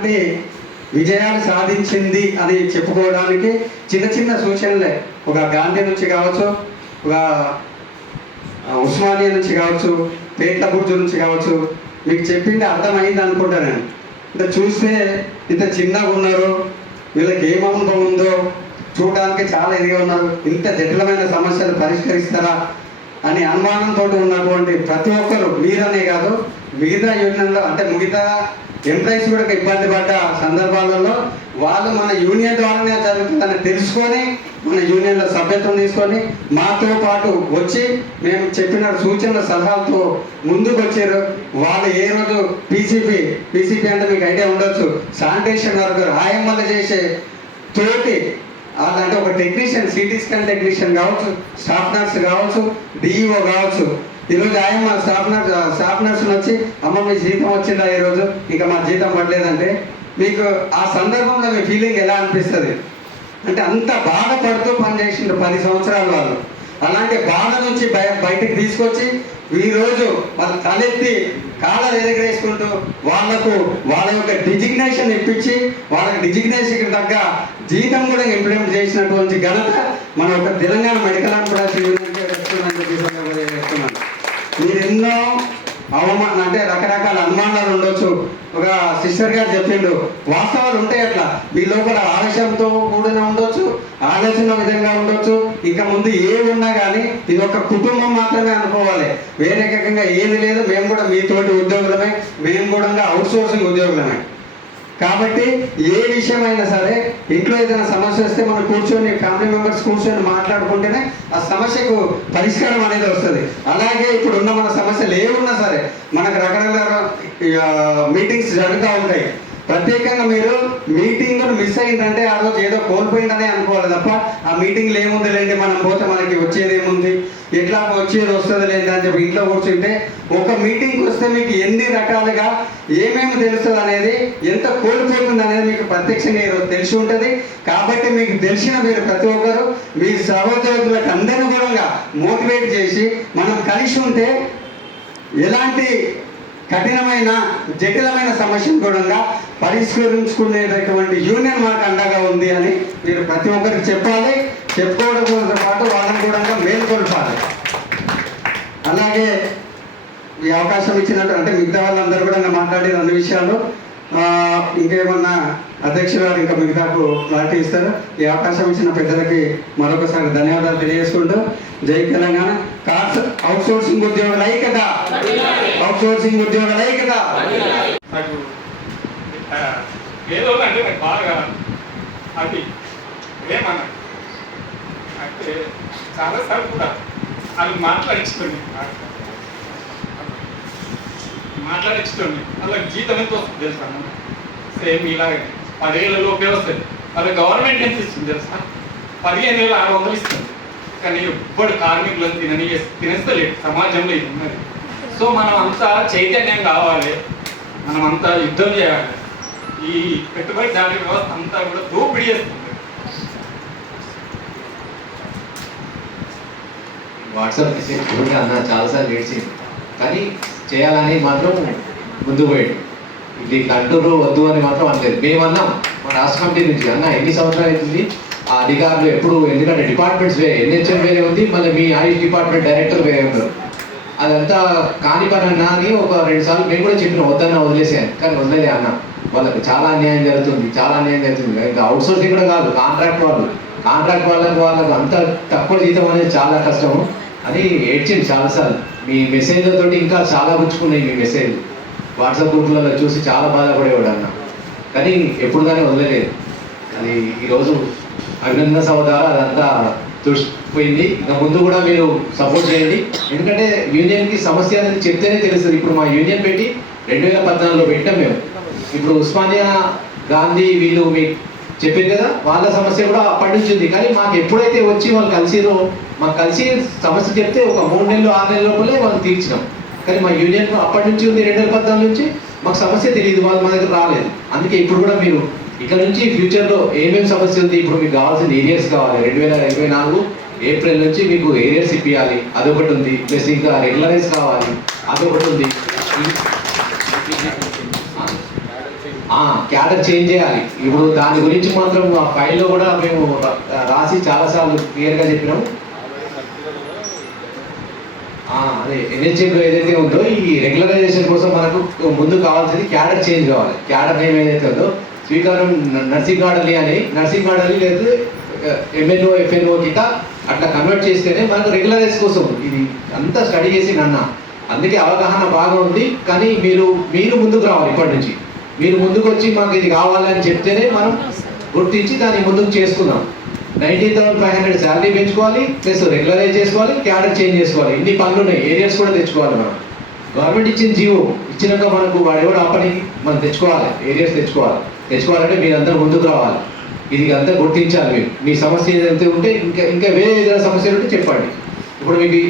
ఇలాంటి విజయాలు సాధించింది అని చెప్పుకోవడానికి చిన్న చిన్న సూచనలే, ఒక గాంధీ నుంచి కావచ్చు, ఒక ఉస్మానియా నుంచి కావచ్చు, పేట్ల బుర్జు నుంచి కావచ్చు, మీకు చెప్పింది అర్థమైంది అనుకుంటా. నేను ఇంత చూస్తే ఇంత చిన్నగా ఉన్నారు, వీళ్ళకి ఏం అనుభవం ఉందో చూడడానికి చాలా ఇదిగా ఉన్నారు, ఇంత జటిలమైన సమస్యలు పరిష్కరిస్తారా అని అనుమానంతో ఉన్నటువంటి ప్రతి ఒక్కరు, మీరనే కాదు మిగతా యూనియన్లో అంటే మిగతా ఎంప్లాయీస్ కూడా ఇబ్బంది పడ్డ సందర్భాలలో వాళ్ళు మన యూనియన్ ద్వారానే జరుగుతుందని తెలుసుకొని మన యూనియన్లో సభ్యత్వం తీసుకొని మాతో పాటు వచ్చి మేము చెప్పిన సూచనల సలహాలతో ముందుకు వచ్చారు. వాళ్ళు ఏ రోజు పీసీపీ అంటే మీకు ఐడియా ఉండొచ్చు, శానిటేషన్ వర్కర్ ఆయమ్మలు చేసే తోటి అంటే ఒక టెక్నీషియన్, సిటీ స్కాన్ టెక్నీషియన్ కావచ్చు, స్టాఫ్ నర్స్ కావచ్చు, డిఈఓ కావచ్చు. ఈరోజు ఆయమ్మ స్టాఫ్ నర్సులు వచ్చి అమ్మ మీ జీతం వచ్చిందా ఈరోజు, ఇంకా మా జీతం పడలేదంటే మీకు ఆ సందర్భంలో మీ ఫీలింగ్ ఎలా అనిపిస్తుంది అంటే అంత బాధపడుతూ పనిచేసిండ్రు 10 సంవత్సరాలు వాళ్ళు. అలాంటి బాధ నుంచి బయటకు తీసుకొచ్చి ఈరోజు వాళ్ళు తలెత్తి కాళ్ళ ఎదగరేసుకుంటూ వాళ్లకు వాళ్ళ యొక్క డిజిగ్నేషన్ ఇప్పించి వాళ్ళకి డిజిగ్నేషన్కి తగ్గ జీతం కూడా ఇంప్లిమెంట్ చేసినటువంటి ఘనత మన ఒక తెలంగాణ మెడికల్ ఎంప్లాయీస్ యూనియన్కి చెప్తున్నాను. మీరు ఎన్నో అంటే రకరకాల అనుమానాలు ఉండొచ్చు. ఒక సిస్టర్ గారు చెప్పిండు, వాస్తవాలు ఉంటాయి అట్లా. మీ లోపల ఆవేశంతో కూడిన ఉండొచ్చు, ఆలోచన విధంగా ఉండొచ్చు, ఇంకా ముందు ఏమి ఉన్నా కానీ ఇది ఒక కుటుంబం మాత్రమే అనుకోవాలి, వేరే రకంగా ఏది లేదు. మేము కూడా మీతోటి ఉద్యోగులమే, మేము కూడా అవుట్ సోర్సింగ్ ఉద్యోగులమే. కాబట్టి ఏ విషయమైనా సరే ఇంట్లో ఏదైనా సమస్య వస్తే మనం కూర్చొని ఫ్యామిలీ మెంబర్స్ కూర్చొని మాట్లాడుకుంటేనే ఆ సమస్యకు పరిష్కారం అనేది వస్తుంది. అలాగే ఇప్పుడు ఉన్న మన సమస్యలు ఏమున్నా సరే మనకు రకరకాల మీటింగ్స్ జరుగుతూ ఉంటాయి. ప్రత్యేకంగా మీరు మీటింగ్ను మిస్ అయిందంటే ఆ రోజు ఏదో కోల్పోయిందనే అనుకోవాలి తప్ప ఆ మీటింగ్లో ఏముంది లేండి, మనం పోతే మనకి వచ్చేది ఏముంది, ఎట్లా వచ్చేది వస్తుంది లేదు అని చెప్పి ఇంట్లో కూర్చుంటే ఒక మీటింగ్కి వస్తే మీకు ఎన్ని రకాలుగా ఏమేమి తెలుస్తుంది అనేది, ఎంత కోల్పోతుంది అనేది మీకు ప్రత్యక్షంగా ఈరోజు తెలిసి ఉంటుంది. కాబట్టి మీకు తెలిసిన మీరు ప్రతి ఒక్కరు మీ సహోద్యోగులకు అందరినీ కూడా మోటివేట్ చేసి మనం కలిసి ఉంటే ఎలాంటి కఠినమైన జటిలమైన సమస్యను కూడా పరిష్కరించుకునేటటువంటి యూనియన్ మాకు అండగా ఉంది అని మీరు ప్రతి ఒక్కరికి చెప్పాలి. చెప్పుకోవడంతో పాటు వాళ్ళని కూడా మేల్కొల్పాలి. అలాగే ఈ అవకాశం ఇచ్చినట్టు అంటే మిగతా వాళ్ళందరూ కూడా మాట్లాడిన అన్ని విషయాలు ఇంకేమన్నా అధ్యక్షులు గారు ఇంకా మిగతాకు క్లారిటీ ఇస్తారు. ఈ అవకాశం ఇచ్చిన పెద్దలకి మరొకసారి ధన్యవాదాలు తెలియజేసుకుంటూ జై తెలంగాణ. అవుట్ సోర్సింగ్ ఉద్యోగుల ఐక్యత, అవుట్ సోర్సింగ్ ఉద్యోగుల ఐక్యత. నాకు ఏదో అంటే నాకు బాగా అది ఏమన్నా అంటే చాలాసార్లు కూడా వాళ్ళు మాట్లాడించుకోండి వాళ్ళకి జీతం ఎంత వస్తుంది తెలుసా? సేమ్ ఇలాగే 10,000 లోపే వస్తుంది. వాళ్ళకి గవర్నమెంట్ ఎంత ఇస్తుంది తెలుసా? 15,600 ఇస్తుంది. కానీ ఎవ్వడు కార్మికులను తినేస్తలేదు సమాజంలో ఇది ఉన్నది. సో మనం అంతా చైతన్యం కావాలి, మనం అంతా యుద్ధం చేయాలి. ఈ పెట్టుబడిదారీ వ్యవస్థ అంతా కూడా దోపిడీ చేస్తుంది. వాట్సాప్ మెసేజ్ చూడండి అన్న చాలాసార్లు ఏడ్చింది, కానీ చేయాలని మాత్రం ముందు పోయాడు. ఇది ఇట్లా అంటుర్రు వద్దు అని మాత్రం అనలేదు. మేమన్నాం మా రాష్ట్ర కమిటీ నుంచి, అన్న ఎన్ని సంవత్సరాలు అవుతుంది ఆ అధికారులు ఎప్పుడు, ఎందుకంటే డిపార్ట్మెంట్స్ వేరే, ఎన్హెచ్ఎం వేరే ఉంది, మళ్ళీ మీ ఆయుష్ డిపార్ట్మెంట్ డైరెక్టర్ వేరే ఉన్నారు, అదంతా కాని పని అన్నా అని ఒక 2 సార్లు మేము కూడా చెప్పిన వద్దన్న వదిలేసాను. కానీ వదిలేదే అన్న, వాళ్ళకి చాలా అన్యాయం జరుగుతుంది, చాలా అన్యాయం జరుగుతుంది. ఇంకా అవుట్ సోర్సింగ్ కూడా కాదు, కాంట్రాక్ట్ వాళ్ళకు అంత తక్కువ జీతం అనేది చాలా కష్టము అని ఏడ్చింది చాలాసార్లు. మీ మెసేజ్లతో ఇంకా చాలా పుచ్చుకున్నాయి మీ మెసేజ్ వాట్సాప్ గ్రూప్లలో చూసి చాలా బాధపడేవాడు అన్న, కానీ ఎప్పుడు కానీ వదిలేదు. అది ఈరోజు అభినందన సభ ద్వారా అదంతా చూసిపోయింది. ఇంకా ముందు కూడా మీరు సపోర్ట్ చేయండి, ఎందుకంటే యూనియన్కి సమస్య అనేది చెప్తేనే తెలుస్తుంది. ఇప్పుడు మా యూనియన్ పెట్టి 2014లో పెట్టాం మేము. ఇప్పుడు ఉస్మానియా గాంధీ వీళ్ళు మీకు చెప్పారు కదా, వాళ్ళ సమస్య కూడా అప్పటి నుంచి ఉంది. కానీ మాకు ఎప్పుడైతే వచ్చి వాళ్ళు కలిసిరో, మాకు కలిసి సమస్య చెప్తే ఒక 3 నెలలు 6 నెలల లోపలే వాళ్ళు తీర్చినాం. కానీ మా యూనియన్ అప్పటి నుంచి ఉంది 2014 నుంచి, మాకు సమస్య తెలియదు, వాళ్ళు మా దగ్గర రాలేదు. అందుకే ఇప్పుడు కూడా మీరు ఇక్కడ నుంచి ఫ్యూచర్లో ఏమేమి సమస్య ఉంది, ఇప్పుడు మీకు కావాల్సిన ఏరియాస్ కావాలి. 2024 ఏప్రిల్ నుంచి మీకు ఏరియాస్ ఇప్పించాలి, అదొకటి ఉంది. ప్లస్ ఇంకా రెగ్యులరైజ్ కావాలి, అదొకటి ఉంది. క్యాడర్ చేంజ్ చేయాలి. ఇప్పుడు దాని గురించి మాత్రం ఆ ఫైల్లో కూడా మేము రాసి చాలాసార్లు క్లియర్గా చెప్పినాము. అదే ఎన్హెచ్ఎం ఏదైతే ఉందో ఈ రెగ్యులరైజేషన్ కోసం మనకు ముందు కావాల్సింది క్యాడర్ చేంజ్ కావాలి. క్యాడర్ నేమ్ ఏదైతే ఉందో స్వీకారం నర్సింగ్ గార్డెన్లీ అని, నర్సింగ్ గార్డెన్లీ లేదా ఎంఎన్ఓ ఎఫ్ఎన్ఓ కింద అట్లా కన్వర్ట్ చేస్తేనే మనకు రెగ్యులరైజ్ కోసం ఇది అంతా స్టడీ చేసి అందుకే అవగాహన బాగా ఉంది. కానీ మీరు ముందుకు రావాలి. ఇప్పటి నుంచి మీరు ముందుకు వచ్చి మాకు ఇది కావాలని చెప్తేనే మనం గుర్తించి దాన్ని ముందుకు చేసుకుందాం. 19,500 శాలరీ పెంచుకోవాలి, ప్లస్ రెగ్యులరైజ్ చేసుకోవాలి, క్యాడర్ చేంజ్ చేసుకోవాలి. ఇన్ని పనులు ఉన్నాయి. ఏరియాస్ కూడా తెచ్చుకోవాలి. మనం గవర్నమెంట్ ఇచ్చిన జీవో ఇచ్చినాక మనకు వాడు ఎవడు ఆపనికి మనం తెచ్చుకోవాలి. ఏరియాస్ తెచ్చుకోవాలంటే మీరందరూ ముందుకు రావాలి. ఇది అంతా గుర్తించాలి. మీరు మీ సమస్య ఏదైతే ఉంటే ఇంకా వేరే ఏదైనా సమస్యలు ఉంటే చెప్పండి. ఇప్పుడు మీకు